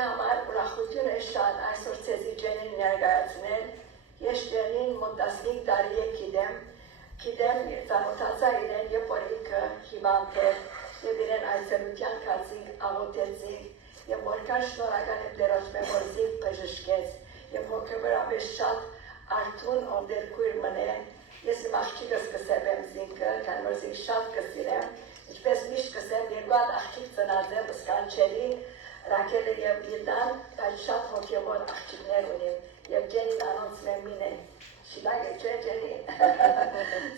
համար ուրախություն է շատ այսօր ցեզի ջենին ներկայացնել։ Ես ջենին մոտ 15 տարի գիտեմ ծանոթացա իրեն, երբ որ ինքը հիվանդ էր եւ իրեն այցելության կացիկ աղոթեցինք եւ որքան շնորհակալ եմ Տերոջ մեր որ զինք բժշկեց եւ հոգեվորապես շատ արթուն ով դեր քույր մնե ես իմ աղջիկս կսեմ եմ զինքը քան որ զինք շատ կսիրեմ ինչպես միշտ կսեմ երկու հատ աղջիկ ծնած եմ սկանչելի Ռակելը եւ Գիլդան բայց շատ հոգեվոր աղջիկներ ունեմ եւ ջենին անոնց մեմին է Շիլակ է չէ ջենի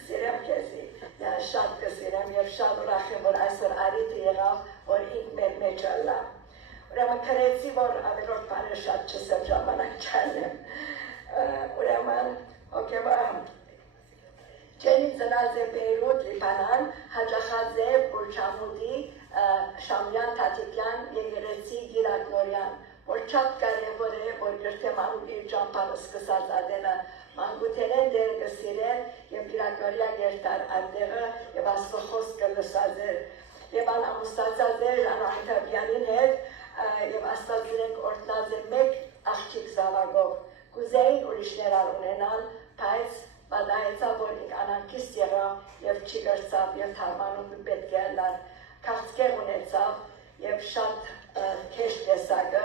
սիրեմ քեզի շատ կսիրեմ եւ շատ ուրախ եմ որ այսօր արիթ եղավ որ ինք մեր մեջ ալա Ուրեմն քրեցի որ ավելորդ բանը շատ չսեմ ժամանակ չանեմ ուրեմն հոգեվոր ջենին ծնած է Բեյրութ Լիբանան հաճախած է Բուրչամուդի Շամյան Թաթիկյան եկեղեցի Գիրակնորյան որ շատ կարևոր է որ գրթե մանուկի ճամփանը սկսած ադենը մանկութենեն դեր կսիրեն եւ Գիրակնորյա գերտար ադեղը եւ աստծո խոսքը լսած է եւ անամուսացած է Անահիտաբյանին հետ եւ աստված իրենք օրտնած է մեկ աղջիկ զավակով կուզեին ուրիշներ ունենալ բայց Բադայեցավ որ ինք անանկիստ եղավ եւ չի գրծավ եւ թարմանում պետք է լար քաղցկեղ ունեցավ եւ շատ քեշ տեսակը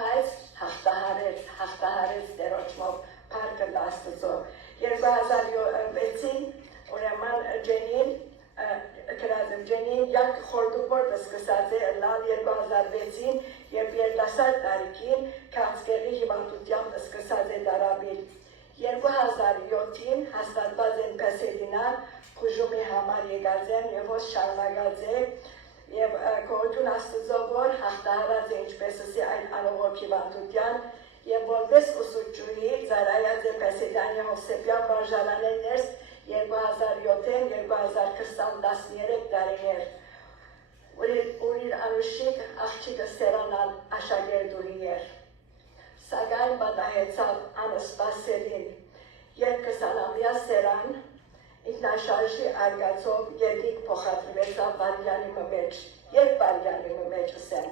բայց հաղթահարեց դերոճմով փառքը Աստծո 2006-ին ուրեմն ջենին գրազեմ ջենին յակ խորդուբորտը սկսած է լալ 2006-ին երբ երիտասարդ տարիքին քաղցկեղի հիվանդությամբ սկսած է դարաբիլ 2007-ին հաստատված են Պեսեդինան խուժումի համար եկած են եւ ոչ շարունակած է եւ կողություն Աստծո որ հաղթահարած է ինչպես ասի այն անողոք հիվանդության եւ որպես ուսուցչուհի ծառայած է Պեսեդանի Հովսեփյան վարժարանեն ներս 2007-ին 2013 տարիներ որ իր անուշիկ աղջիկը սերանալ աշակերտուհի էր Սակայն բադահեցավ անսպասելին, երբ 20-ամյա սերան ինքնաշարժի արգացով երգիկ փոխադրվեցավ Բարյանի մեջ, երբ Բարյանի մեջ ասեմ։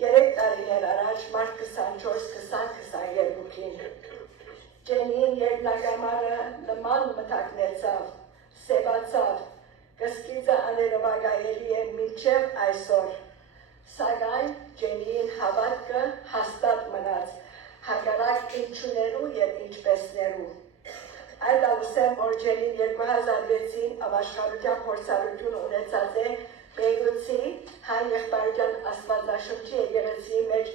3 տարիներ առաջ մարտ 24-20-22-ին ջենին երկնակամարը նման մթակնեցավ, սևացավ, կսկիծը աներվագայելի է մինչև այսօր Սակայն ջենին հավատքը հաստատ մնաց, հակառակ ինչուներու եւ ինչպեսներու։ Այդ ասեմ, որ ջենին 2006-ին ավաշխարության փորձառություն ունեցած է Բեյրութի հայ եղբայրության աստվածաշնչի եկեղեցի մեջ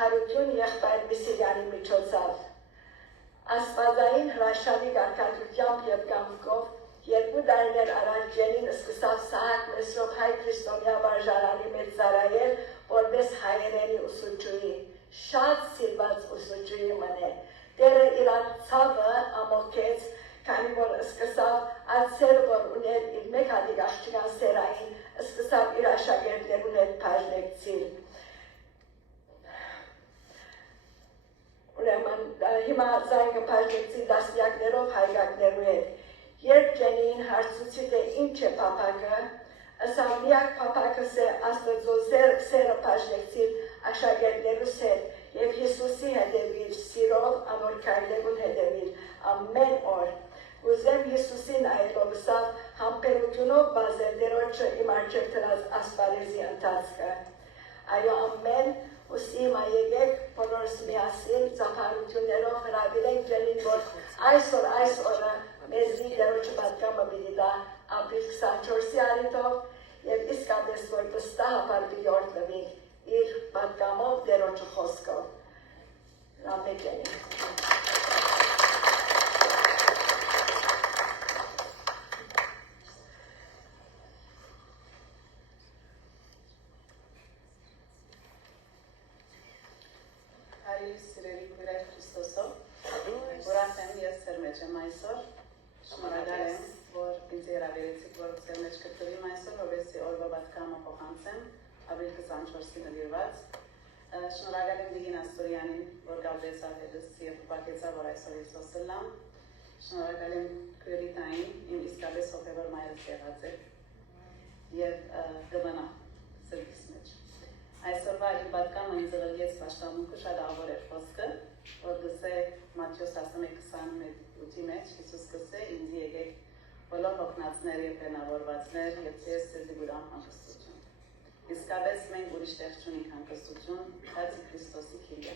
հարություն եղբայր Միսիրյանի միջոցով։ Աստվածային հրաշալի կարգադրությամբ եւ կամքով 2 տարիներ առաջ ջենին սկսավ Սահակ Մեսրոպ հայ քրիստոնյա վարժարանի մեջ ծառայել որպես հայերենի ուսուցչուհի շատ սիրված ուսուցչուհի մնե Տերը իր ցավը ամոքեց քանի որ սկսավ ացեր որ ուներ իր մեկ հատիկ աղջկան սերային սկսավ իր աշակերտներուն հետ բաժնեկցիլ ուրեմն հիմա զայգը բաժնեկցի դասյակներով հայրակներու հետ Երբ ջենին հարցուցի թե ինչ է պապակը, ասավ միակ պապակս է աստծո սերը բաժնեկցիլ աշակերտներուս հետ եւ Հիսուսի հետևիլ, սիրով անոր քայլերուն հետևիլ, ամեն օր։ Ուզեմ Հիսուսի նայելով ասավ համբերությունով բազել դերոջը իմ արջև դրած ասպարեզի ընթացքը։ Այո ամեն Ուսի հիմա եկեք բոլորս միասին ծափարություններով հրավիրենք ջենին որ այս օրը մեզի դերոջը պատկամը պիտի դա ապրիլ 24-ի արիտով եւ իսկապես որ վստահաբար պիտի օրհնվենք իր պատկամով դերոջը խոսքով Ամեն ջենին այսօր շնորհակալ եմ, որ ինձ հրավիրեցիք, որ ձեր մեջ կտրվեմ այսօր, որովհետեւ օրվա պատկամը փոխանցեմ, ապրիլ 24-ի նվիրված։ Շնորհակալ եմ Դիգին Աստորյանին, որ գալվեցավ հետս եւ ուղարկեցավ, որ այսօր ես ասելամ։ Շնորհակալ եմ Քրիտային, իմ իսկապես հոգեվոր մայրս եղած է եւ գմնա սրտիս մեջ։ Այսօրվա իմ պատկամը ինձ շատ ավոր էր խոսքը, որ գսե Մատթեոս 11:28-ի մեջ Հիսուս գսե ինձ եկեք բոլոր հոգնածներ եւ բեռնավորվածներ եւ ես ձեզ գուտամ հանգստություն։ Իսկապես մենք ուրիշ տեղ չունենք հանգստություն, բայց Քրիստոսի քիլը։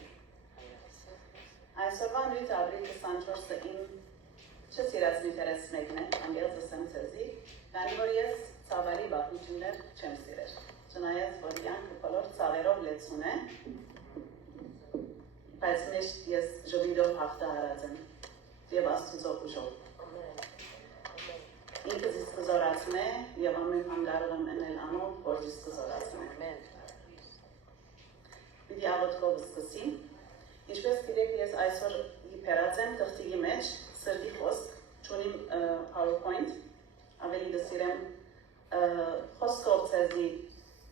Այսօրվա նույն ապրիլ 24-ը իմ չսիրածնի դերս մեկն է, անգելս ասեմ ձեզի, քանի որ ես ցավալի բախություններ չեմ սիրել։ Չնայած որ յանքը բոլոր ցավերով լեցուն է, բայց միշտ ես ժողովրդով հաղթահարած եմ եւ Աստծո ուժով։ Ինքս իսկ զորացում է եւ ամեն բան կարող եմ անել անով, որ իսկ զորացում է։ Պիտի աղոթքով սկսեմ։ Ինչպես գիտեք, ես այսօր հիպերած եմ թղթի մեջ սրտի խոսք, չունիմ PowerPoint, ավելի դասիրեմ խոսքով ցեզի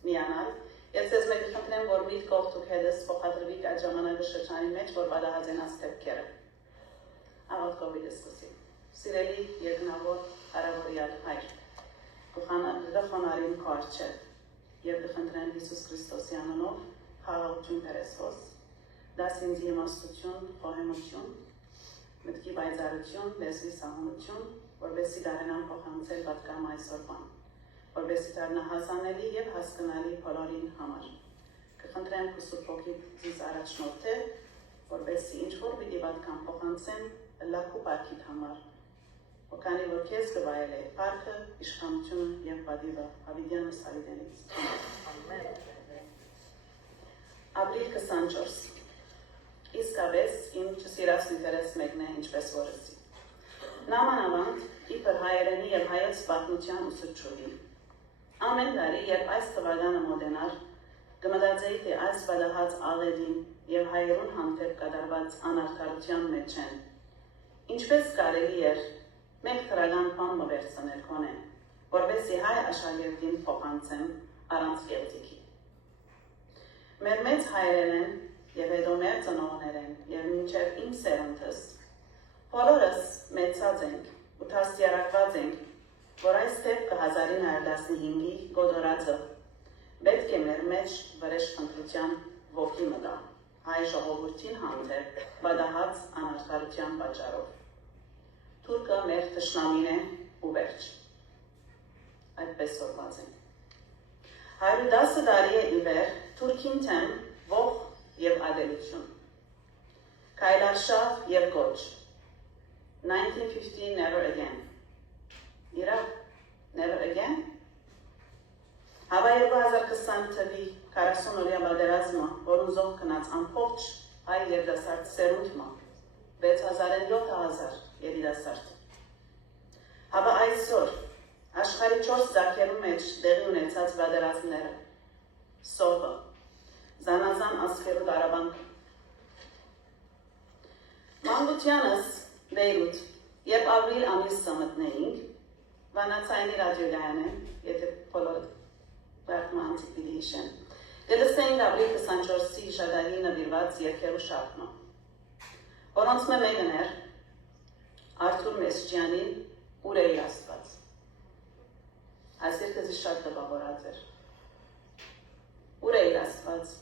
միանալ։ Ես ձեզ մեկ խնդրեմ, որ միտքով դուք հետս փոխադրվիք այդ ժամանակաշրջանի մեջ, որ պատահածենաց դեպքերը։ Աղոթքով սկսեմ։ Սիրելի երկնավոր հարավորյալ Հայր, գխոնարին քո առջև եւ գխնդրեմ Հիսուս Քրիստոսի անունով խաղաղություն Քրիստոս, դաս ինձ իմաստություն, խոհեմություն, մտքի բայզարություն, լեզվի սահմանություն, որովհետեւ դառնամ փոխանցել պատկամ այսօրվան, որովհետեւ դառնա հասանելի եւ հասկանալի բոլորին համար։ Կխնդրեմ քո Սուրբ Հոգի ձեզ առաջնորդե, որովհետեւ ինչ որ պիտի պատկամ փոխանցեմ լակու բարքիդ համար։ Քանի որ քեզ կվայել է парքը, իշխանությունը եւ պատիվը հավիտյան մսալիդենից։ Ամեն։ Ապրիլ 24։ Իսկապես իմ չսիրած դերս մեկն է ինչպես որսի։ Նամանավանդ իբր հայերենի եւ հայոց պատմության ուսուցչուհի։ Ամեն տարի երբ այս թվականը մոտենար, կմտածեի թե այս բադահած աղետին եւ հայերուն հանդեպ կատարված անարդարության մեջ են։ Ինչպես կարելի էր մեկ թրագան բան մվերցնել կոնեն, որովհետեւ հայ աշակերտին փոխանցեմ առանց գեղեցիկի։ Մեր մեծ հայերեն եւ հետո մեր ծնողներեն եւ մինչեւ իմ սերունդս բոլորս մեծած ենք ու դաստիարակված ենք, որ այս դեպքը 1915-ի գոդորածը պետք է մեր մեջ վրեժ խնդրության ոգի մտա հայ ժողովրդին հանդեպ բադահած անարդարության պատճառով։ Թուրքը մեր թշնամին է ու վերջ։ Այդպես օրված ենք։ 110 տարի է ի վեր Թուրքին թեմ ող եւ ադելություն։ Քայլարշավ եւ գոչ։ 1915 never again։ Իրավ, never again։ Հավա 2020 թվի 40-օրյա պատերազմը, որում զոհ գնաց ամբողջ հայ երիտասարդ սերունդը 6000-ն 7000 երիտասարդ։ Հավա այսօր աշխարհի 4 ցակերու մեջ դեղի ունեցած պատերազմները սովը զանազան ասկերու դարաբանքը։ Մանկությանս Բեյրութ, երբ ապրիլ ամիսը մտնեինք, վանացայինի ռադիոգայանը, եթե բոլորը բարկմանցիկ պիտի հիշեն, գլսեինք ապրիլ 24-ի հիշադակի նվիրված երգերու շարքը, որոնց մեկն էր Արթուր Մեսջյանին ուր է իր Աստված։ Այս երգը շատ տպավորած էր։ Ուր է իր Աստված,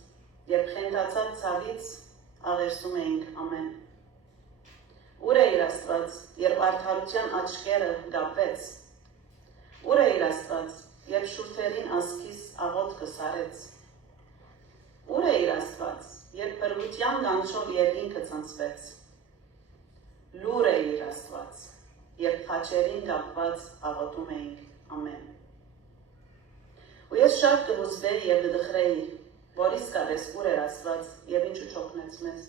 երբ խենթացած ցավից աղերսում էինք ամեն։ Ուր է իր Աստված, երբ արդարության աչքերը գապեց։ Ուր է իր Աստված, երբ շուրթերին ասկիս աղոթքը սարեց։ Ուր է իր Աստված, երբ բրգության գանչով երկինքը ցնցվեց։ Լուր է իր Աստված, երբ խաչերին գապված աղոթում էինք ամեն։ Ու ես շատ կհուզվեի եւ կդխրեի, որ իսկապես ուր էր Աստված եւ ինչու չօգնեց մեզ։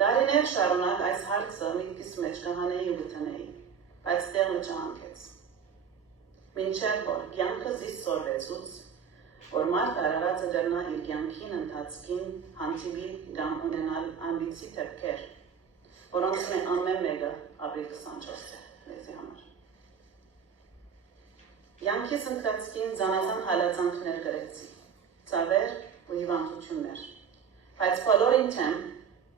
Դարիներ շարունակ այս հարցը միտքիս մեջ կհանեի ու գտնեի, բայց տեղը չհանգեց։ Մինչև որ կյանքը զիս սորվեցուց, որ մարդ արարածը դեռնա իր կյանքին ընթացքին հանդիպի կամ ունենալ ամբիցի դեպքեր, որոնց ամեն մեկը ապրիլ 24 է մեզի համար։ Կյանքիս ընթացքին զանազան հալածանքներ գրեցի, ցավեր ու հիվանդություններ, բայց բոլորին թեմ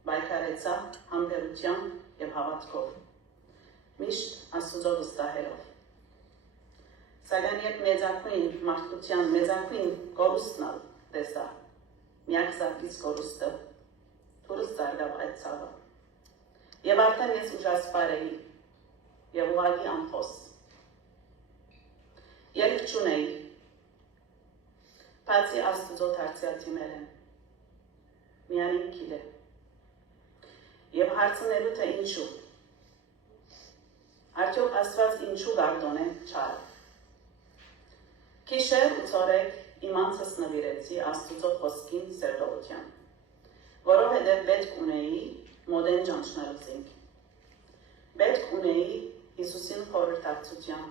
բայկարեցա համբերությամբ եւ հավատքով, միշտ Աստծո վստահելով։ Սակայն երբ մեծակույն մարդկության մեծակույն կորուստնալ տեսա, միակ զարկից կորուստը, թուրս ծարգավ այդ ցավը։ Եվ արդեն ես ուժասպար էի և ուղղակի անխոս։ Երկ չունեի, բացի Աստծո դարձյալ թիմեր են, միայն ինքիլ է։ Եվ հարցնելու թե ինչու։ Արդյոք Աստված ինչու գարդոն է չարը։ Քիշեր ու ցորեկ իմանցս նվիրեցի Աստծո խոսքին սերտողության, որովհետև պետք ունեի մոդեն ճանչնալուց ինք։ Պետք ունեի Հիսուսին խորհրդակցության,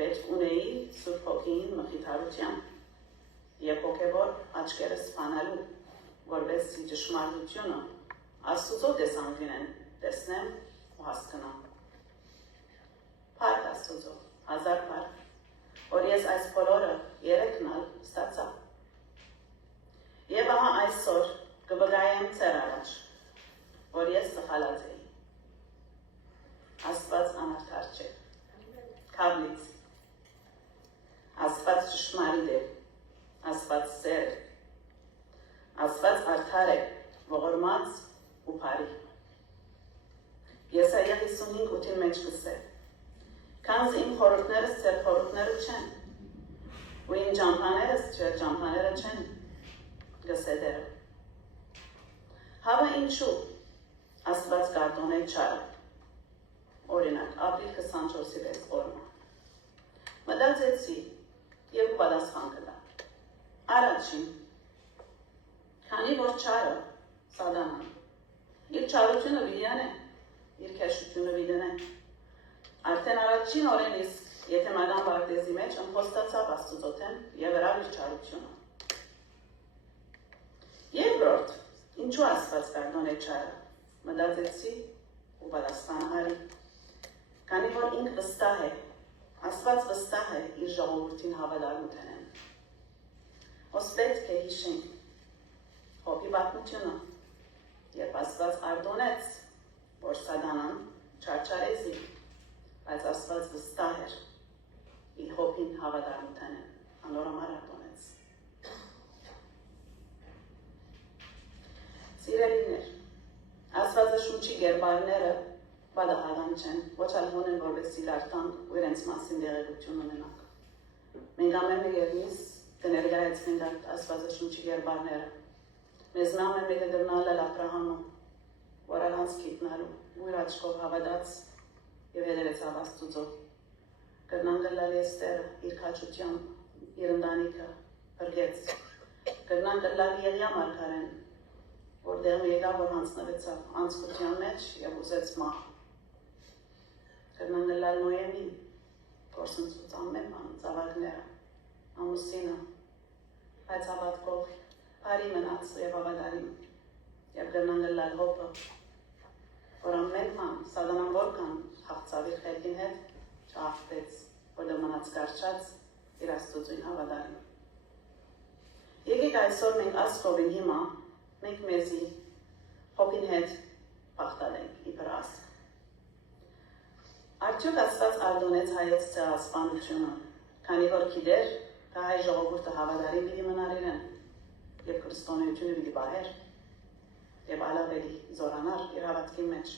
պետք ունեի Սուրբ Հոգին մխիթարության և հոգևոր աչքերը սպանալու, որպեսզի ճշմարտությունը Աստծո տեսանկյունեն տեսնեմ ու հասկանամ։ Փառք Աստծո, հազար փառք, որ ես այս բոլորը երեքնալ ստացա։ Եվ ահա այսօր կվկայեմ ձեր առաջ, որ ես սխալած էի։ Աստված անարդար չէ, քավլից։ Աստված ճշմարիտ է, Աստված սեր է, Աստված արդար է, ողորմած ու բարի։ Եսայիա 55:8-ին մեջ կսե. Քանզի իմ խորհուրդներս ձեր խորհուրդները չեն, ու իմ ճամփաներս ձեր ճամփաները չեն, գսե դերը։ Հավա ինչու Աստված գարդոն է չարը։ Օրինակ, ապրիլ 24-ի պես օրը։ Մտածեցի և պատասխան կտա։ Առաջին, քանի որ չարը սատանան, իր չարությունը վիդյան է, իր քեշությունը վիդեն է։ Արդեն առաջին օրեն իսկ եթեմական բարտեզի մեջ ընխոստացավ Աստծո թեմ և հրավ իր չարությունը։ Երկրորդ, ինչու Աստված գարդոն է չարը, մտածեցի ու պատասխան արի։ Քանի որ ինք վստահ է, Աստված վստահ է իր ժողովրդին հավատարմութենեն։ Ոս պետք է հիշենք Հոբի պատմությունը, երբ Աստված արդոնեց, որ սատանան չարչարեցի, բայց Աստված վստահ էր իր Հոբին հավատարմութենեն, անոր համար արդոնեց։ Սիրելիներ, Աստվածաշունչի գերբարները պատահական չեն, ոչ այլ են որպես իրարտան ու իրենց մասին դեղեցություն ունենանք։ Մենք ամեն մեկերնից կներկայացնենք Աստվածաշունչի գերբարները։ Մեզ նամը մեկը դրնալ էլ Աբրահամը, որ առանց գիտնալու ու իր աչքով հավատաց և հետևեցավ Աստծո։ Կրնան կլալ Էստերը իր քաջությամբ, իր ընտանիքը փրկեց։ Կրնան կլալ Եղիա մարգարեն, որտեղ եկավ որ հանձնվեցավ անձկության մեջ և ուզեց մահ։ Կրնան կլալ Նոյեմին, գործընծուց ամեն բան, ծավալները, ամուսինը, բայց հավատքով բարի մնաց և հավատարիմ, և կրնան կլալ Հոբը, որ ամեն բան սատանան որքան հաղթավ իր խելքին հետ, չհաղթեց, որտեղ մնաց կարճած իր Աստծոյին հավատարիմ։ Եկեք այսօր մենք Աստծովին հիմա, մենք մեզի Հոբին հետ բախտալենք իբր ասկ։ Արդյոք Աստված արդոնեց հայոց ցեղասպանությունը, քանի որ գիտեր, թե հայ ժողովուրդը հավատարիմ պիտի մնար իրեն, և քրիստոնեությունը պիտի պահեր, և ալավելի զորանար իր հավատքի մեջ։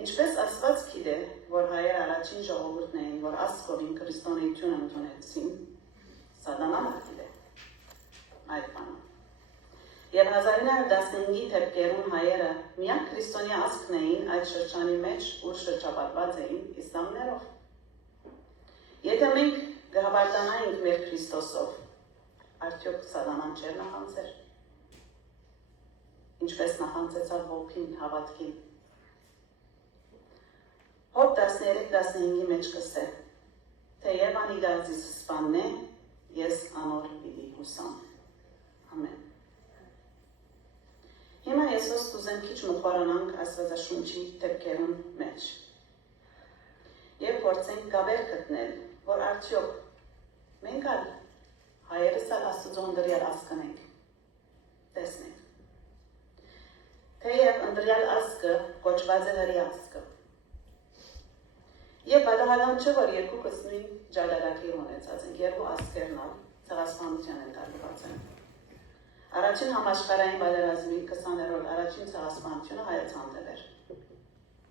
Ինչպես Աստված գիտե, որ հայերը առաջին ժողովուրդն էին, որ Աստծովին քրիստոնեություն ընդունեցին, սատանան գիտե այդ բանը։ Եվ 1915-ի թեփկերուն հայերը միակ քրիստոնյա ազգն էին այդ շրջանի մեջ, ուր շրջապատված էին իսլամներով։ Եթե մենք կհավատանայինք մեր Քրիստոսով, արդյոք սատանան չէր նախանձեր, ինչպես նախանձեցավ Հոբին հավատքին։ Հոբ 13-15-ի մեջ կսե, թեև անիրազիս սպանն է, ես անոր պիտի հուսամ։ Ամեն։ Հիմա Եսոս կուզեմ քիչ մխորանանք Աստվածաշունչի թեփքերուն մեջ։ Եվ փորձենք գաբեր գտնել, որ արդյոք մենք ալ հայերս ալ Աստծո ընդրյալ ազգն ենք, տեսնենք։ Թեև ընդրյալ ազգը կոչված է հրի ազգը։ Եվ պատահական չէ, որ երկուքս նույն ջալարակի ունեցած ենք, երկու ազգերն ալ ցեղասպանության են կարգված են։ Առաջին համաշխարհային պատերազմի 20-րդ առաջին ցեղասպանությունը հայացան դեր։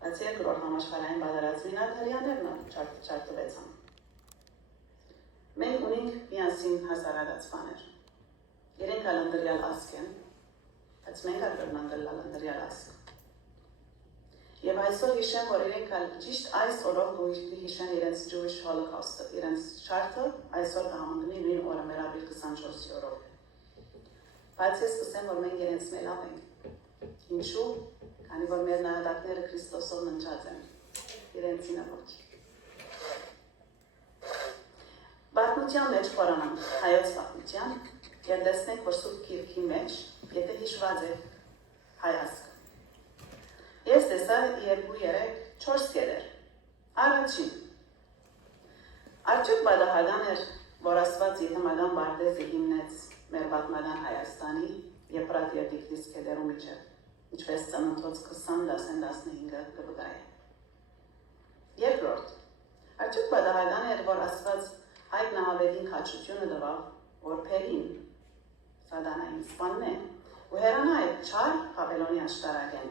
Բայց երկրորդ համաշխարհային պատերազմին հրյաներն չարտվեցան։ Մենք ունենք միասին հասարակած բաներ։ Իրենք ալնդրյալ ասկ են, բայց մենք ալրնան գլալ ալնդրյալ ասկ։ Եվ այսօր հիշեմ, որ իրենք ճիշտ այս օրով հիշեն իրենց Jewish Holocaust-ը, իրենց շարքը այսօր կհամընկնի նույն օրը մեր ապրիլ 24-ի օրով։ Բայց ես կսեմ, որ մենք իրենց մելավ ենք։ Ինչու՞, քանի որ մեր նահատակները Քրիստոսով ննջած են, իրենցինը ոչ։ Պատմության մեջ խորանանք, հայոց պատմության, և տեսնենք, որ Սուրբ Գիրքի մեջ, եթե հիշված է հայ ազգը։ Ես տեսա 2-3-4 կերեր։ Առաջին։ Արդյոք պատահական էր, որ Աստված եթեմական բարձեզը հիմնեց մեր պատմական Հայաստանի Եփրատ և Տիգրիս քեդերու միջև, ինչպես ծննդոց 20-15 կվգայ է։ Երկրորդ։ Արդյոք պատահական էր, որ Աստված այդ նահավետին քաջությունը տվավ, որ Փերին սատանային սպանն է, ու հերանա այդ չար Բաբելոնի աշտարակեն,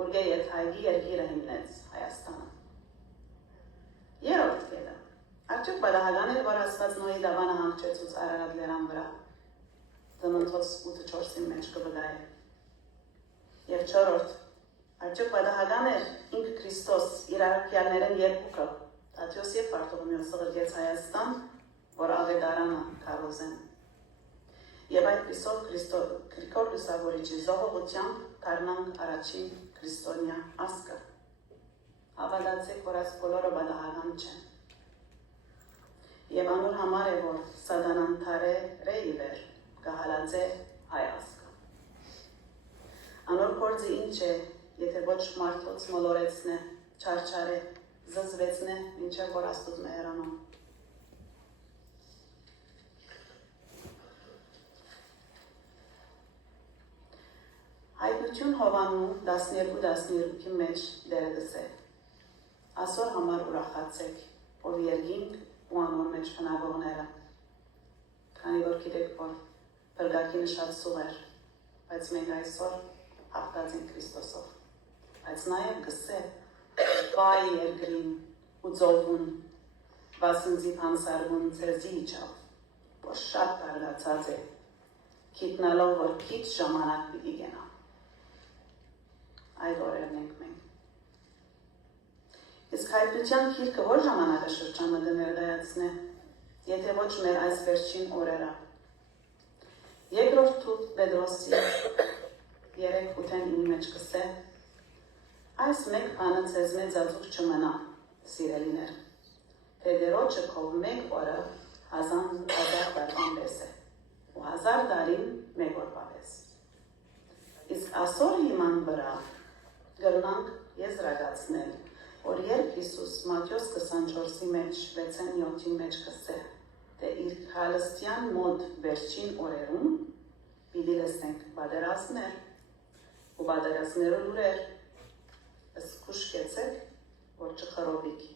որ գեյետ հայգի երկիրը հիմնեց Հայաստանը։ Երորդ կետը։ Արդյոք պատահական էր, որ Աստված Նոյի դավանը հանգչեցուց Արարատ լերան վրա, ծննդոց 8-4-ի մեջ կվգայ է։ Եվ չորրորդ։ Արդյոք պատահական էր ինքը Քրիստոս իր առաքյալներն երկուքը, Տատյոս և Բարտոլոմեոսը գրկեց Հայաստան, որ ավետարանը քարոզեն։ Եվ այդպիսով Գրիգոր Լուսավորիչի զոհողությամբ դառնանք առաջին քրիստոնյա ազգը։ Հավատացեք, որ այս բոլորը պատահական չեն։ Եվ անոր համար է, որ սատանան թարե իվեր կհալածե հայ ազգը։ Անոր գործը ինչ է, եթե ոչ մարդոց մոլորեցնե, չարչարե, զզվեցնե, մինչև որ Աստուծո մեղրանում։ Հայտնություն Հովանու 12-12-ի մեջ դերը գսե։ Ասոր համար ուրախացեք, ով երգինք ու անոր մեջ փնագողները։ Քանի որ գիտեք, որ բրգակի նշած սուղ էր, բայց մենք այսօր հաղթած ենք Քրիստոսով։ Բայց նաև գսե, վայ երկրին ու ծովուն, վասնձի փանսարվում ծերձի իջավ, որ շատ կարգացած է, գիտնալով, որ քիչ ժամանակ պիտի գնա։ Այդ օրերն ենք մենք։ Իսկ հայտնության գիրքը որ ժամանակաշրջանը կներկայացնե, եթե ոչ մեր այս վերջին օրերը։ Երկրորդ Թուղթ Պետրոսի 3:8-9 մեջ կսե. այս մեկ բանը ձեզ մեծածուկ չմնա, սիրելիներ, թե դերոջը քով մեկ օրը 1000 տարվան պես է, ու 1000 տարին մեկ օրվա պես։ Իսկ ասոր հիման վրա գրնանք եզրակացնել, որ երբ Հիսուս Մատթեոս 24-ի մեջ 6-7-ի մեջ կսե, թե իր քալստյան մոտ վերջին օրերում պիտի լսենք պատերազմներ ու պատերազմներու լուրեր, ըստ քուշ կեցեք, որ չխռովիք,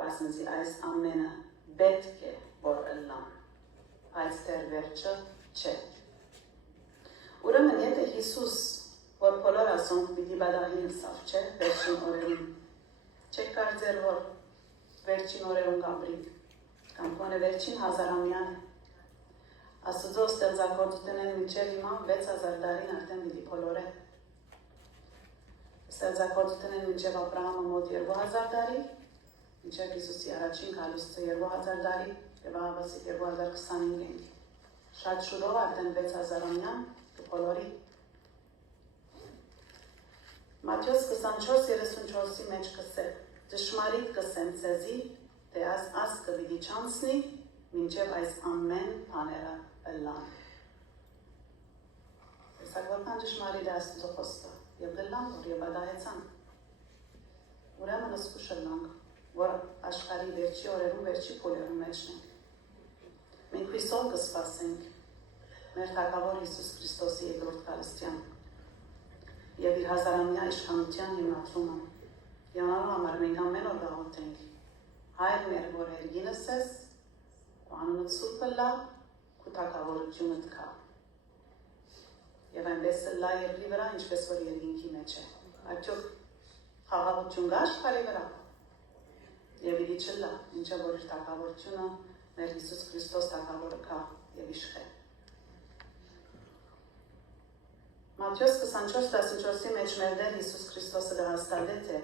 վասնզի այս ամենը պետք է, որ ըլլան, այս դեռ վերջը չէ։ Ուրեմն եթե Հիսուս, որ բոլոր ասոնք պիտի պատահին սավ չէ, վերջին օրերում, չեք կարծեր, որ վերջին օրերում կապրիկ, կամ կոնե վերջին հազարամյան է։ Աստուծո ստեղծագործությունն են մինչև հիմա 6000 տարին արդեն պիտի բոլորը։ Ստեղծագործությունն են մինչև Աբրահամը մոտ 2000 տարի, մինչև Հիսուսի առաջին գալուստը 2000 տարի և Ահավասիկ 2025 ենք։ Շատ շուտով արդեն 6000-ամյան կբոլորի։ Մատթեոս 24:34-ի մեջ կսե. ճշմարիտ կսեմ ձեզի, թե այս ազգը պիտի չանցնի, մինչև այս ամեն բաները ըլլան։ Տեսակ որքան ճշմարիտ է Աստծո խոսքը, և գլան, որ և ադահեցան։ Ուրեմն ըսկուշ ըլլանք, որ աշխարհի վերջի օրերում վերջի փոլերում մեջն ենք։ Մենք հույսով կսպասենք մեր թագավոր Հիսուս Քրիստոսի երկրորդ գալստյան և իր հազարամյա իշխանության հիմնադրումը։ Յանալու համար մենք ամեն օր գաղութենք, Հայր մեր, որ երգինս ես, ու անունդ սուրբը լա, քու թագավորությունդ կա։ Եվ այնպես լա երկրի վրա, ինչպես որ երկինքի մեջ է։ Արդյոք խաղաղություն կա աշխարհի վրա։ Եվ իդի չլա, ինչը որ իր թագավորությունը մեր Հիսուս Քրիստոս թագավորը կա եւ իշխե։ Մատթեոս 24:14-ի մեջ մեր Տեր Հիսուս Քրիստոսը դահաստատեց է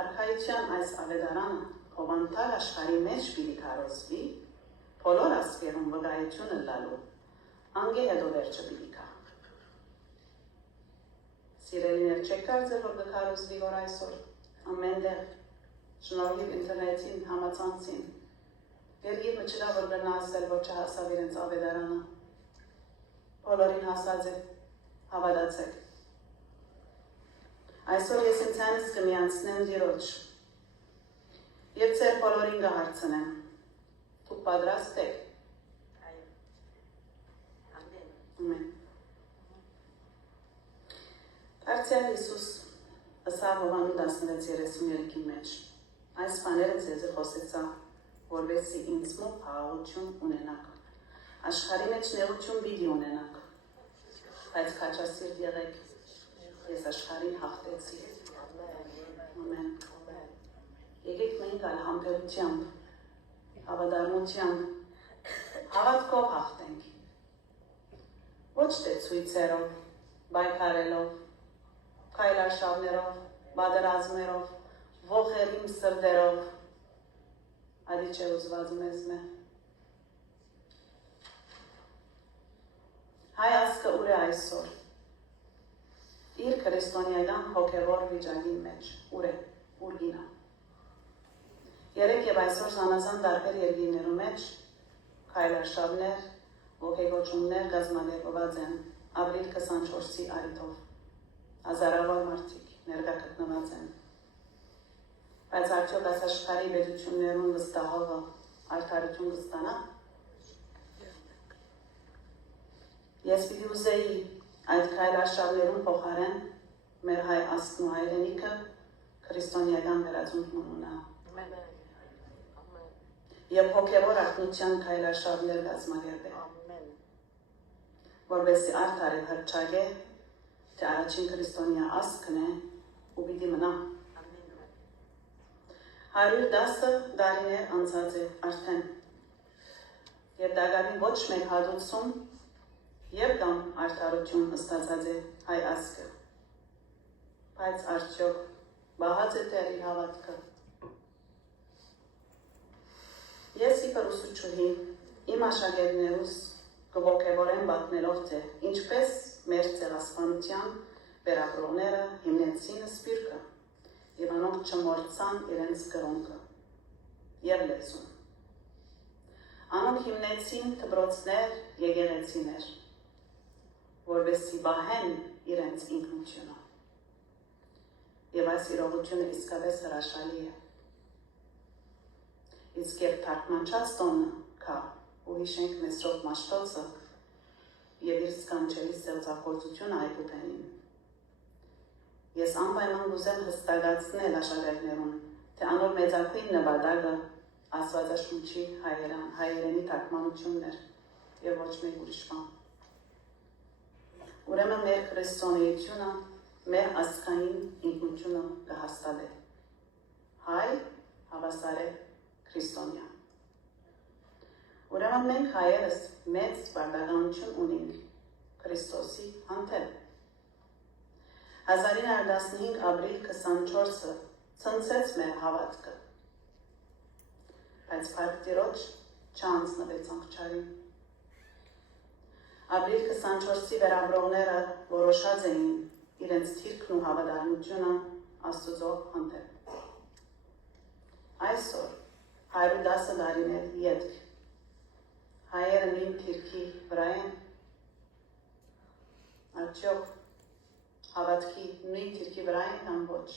արքայության այս ավետարանը հովանտար աշխարհի մեջ պիտի քարոզվի, բոլոր ասկերում վկայությունը լալու, անգե հետո վերջը պիտի կա։ Սիրելիներ, չեք կարծել, որ կքարոզվի որ այսօր ամենտեղ շնորհիվ ինտերնետին, համացանցին, երկիրը չկա, որ գնա ասել, որ չհասավ իրենց ավետարանը։ Բոլորին հասած է, հավատացեք։ Այսօր ես ինձանից կմիանցնեմ Տիրոջ եւ ձեր բոլորին կհարցնեմ. դուք պատրաստ եք։ Ամեն։ Դարձյալ Հիսուս ըսավ Հովանու 16:33-ի մեջ. այս բաները ձեզ խոսեցա, որովհետեւ ինձ մոտ խաղաղություն ունենաք։ Աշխարհի մեջ նեղություն պիտի ունենաք, բայց քաջասիրտ եղեք, ես աշխարհին հաղթեցի։ Ամեն։ Եկեք մենք այլ համբերությամբ, հավատարմությամբ, հավատքով հաղթենք։ Ոչ թե ցույցերով, բայկարելով, քայլարշավներով, բادرազմերով, ողերիմ սրտերով, ադի չէ ուզված մեզ մե։ Հայ ազգը ուր է այսօր։ Իր քրիստոնեական հոգևոր վիճակի մեջ ուր է, ուր գինա։ Երեք եւ այսօր զանազան տարբեր երկիրներու մեջ քայլարշավներ, ողեգոճումներ կազմակերպված են ապրիլ 24-ի առիթով։ Հազարավոր մարդիկ ներկա գտնված են։ Բայց արդյոք այս աշխարհի պետություններուն վստահողը արդարություն կստանա։ Ես պիտի ուզեի այդ քայլարշավներուն փոխարեն մեր հայ ազգն ու հայրենիքը քրիստոնեական վերածնունդ ունենա։ Եվ հոգևոր ակնության քայլարշավներ կազմակերպել։ Որովհետեւ արդար է հրճագե, թե առաջին քրիստոնյա ազգն է ու պիտի մնա։ 110 տարիներ անցած է արդեն։ Եվ դակավին ոչ մեկ հատուցում եւ կամ արդարություն ստացած է հայ ազգը։ Բայց արդյոք բահած է դեռ իր հավատքը։ Ես իբր ուսուցչուհի իմ աշակերտներուս կողոքևորեն պատմելով, թե ինչպես մեր ցեղասպանության վերապրողները հիմնեցին սպիրկը եւ անոնք չմոռացան իրենց կրոնքը եւ լեզուն։ Անոնք հիմնեցին դպրոցներ, եկեղեցիներ, որովհետեւ բահեն իրենց ինքնությունը։ Եվ այս իրողությունը իսկապես հրաշալի է։ Իսկ երբ թարգմանչած տոնը կա ու հիշենք Մեսրոպ Մաշտոցը եւ իր սկանչելի ստեղծագործությունը այգուտենին։ Ես անպայման կուզեմ հստակացնել աշակերտներուն, թե անոր մեծագույն նպատակը Աստվածաշունչի հայերենի թարգմանությունն էր եւ ոչ մեկ ուրիշ բան։ Ուրեմն մեր քրիստոնեությունը մեր ազգային ինքնությունը կհաստատե։ Հայ հավասար է քրիստոնյա։ Ուրեմն մենք հայերս մեծ բարդականություն ունենք Քրիստոսի հանդեպ։ 1915 ապրիլ 24-ը ցնցեց մեր հավատքը։ Բայց Փառք Տիրոջ չանցնվեց անխճարին։ Ապրիլ 24-ի վերաբրողները որոշած էին իրենց թիրքն ու հավատարմությունը Աստծո հանդեպ։ Այսօր 110 տարիներ ետք հայերը նույն թիրքի վրա են։ Արդյոք հավատքի նույն թիրքի վրա են կամ ոչ։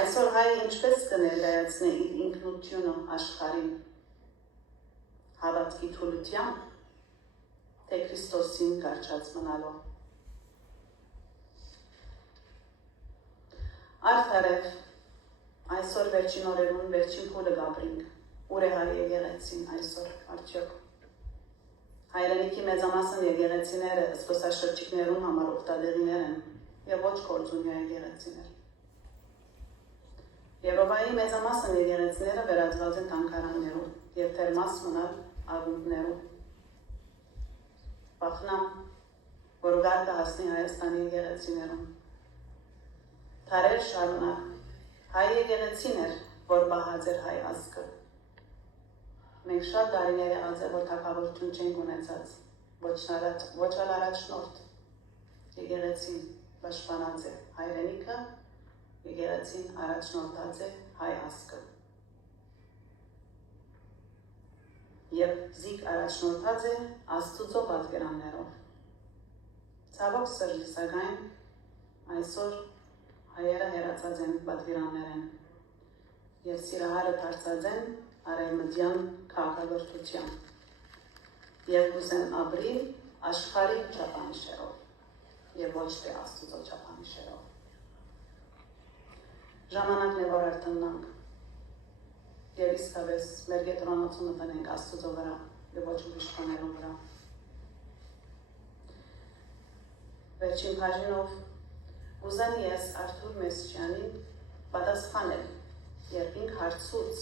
Այսօր հայը ինչպես կներկայացնի իր ինքնությունը աշխարհին։ Հավատքի թուլությամբ, թե Քրիստոսին կարճած մնալով։ Արդարև այսօր վերջին օրերուն վերջին փուլը գաբրինք, ուր է հայ եկեղեցին այսօր արդյոք։ Հայրենիքի մեծամասն եկեղեցիները զբոսաշրջիկներուն համար օգտատերներ են եւ ոչ կորձունյա եկեղեցիներ։ Եվրոպայի մեծամասն եկեղեցիները վերածված են տանկարաններով եւ թերմաս մնալ աղունդներով։ Բախնամ, որ ուղարկը հասնի Հայաստանի եկեղեցիներում։ Թարեր շարունակ, հայ եկեղեցին էր, որ բահած էր հայ ազգը։ Մենք շատ դարիներ եղած է, որ թագավորություն չենք ունեցած, ոչ ալ առաջնորդ, եկեղեցին պաշտպանած է հայրենիքը, եկեղեցին առաջնորդած է հայ ազգը։ Եվ զիկ առաջնորդած է Աստուծո պատվիրաններով։ Ցավոք սրտի սակայն այսօր հայերը հեռացած են պատվիրաններեն եւ սիրահարը դարձած են արևմտյան քաղաքագործությամբ եւ կուզեն ապրիլ աշխարհի չափանիշերով եւ ոչ թե Աստուծո չափանիշերով։ Ժամանակն է որ արթնանանք եւ իսկապես մեր կենտրոնացումը տնենք Աստուծո վրա եւ ոչ ուրիշ բաներու վրա։ Վերջին բաժինով ուզեմ ես Արթուր Մեսչյանին պատասխանել, երբ ինք հարցուց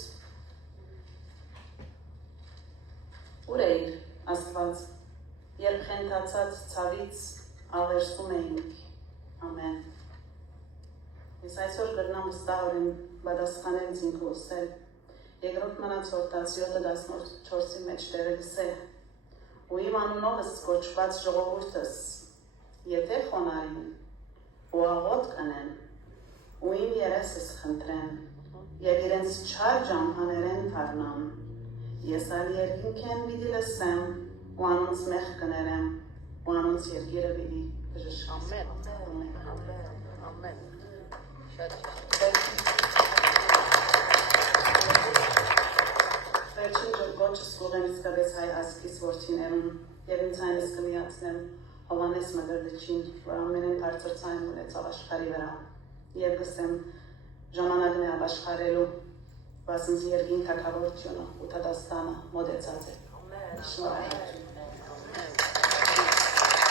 ուր էիր Աստված, երբ խենթացած ցավից աղերսում էինք, ամեն։ Ես այսօր կրնամ վստահորեն պատասխանել ձինք ոսել, երկրորդ մնացորդաց 7-14-ի մեջ տեղելս է, ու իմ անունովս կոչված ժողովուրդս, եթե խոնարին, ու աղոտ կնեն, ու իմ երեսս խնդրեն, և իրենց չար ճամփաներեն թարնան, ես ալ երկինքեն պիտի լսեմ, ու անոնց մեղ կներեմ, ու անոնց երկիրը պիտի բժշկեմ։ Ամեն։ Վերջին ջրգոչս կուղեմ իսկապես հայ ազգիս որդիներուն և ինձ այնս կմիացնեմ Հովանես Մգրդչին, որ ամենեն բարձր ցայն ունեցավ աշխարհի վրա և գսեմ ժամանակն է ապաշխարելու բասնձի երկին թագավորությունը ու Թադաստանը մոտեցած է։ Շնորհակալ եմ։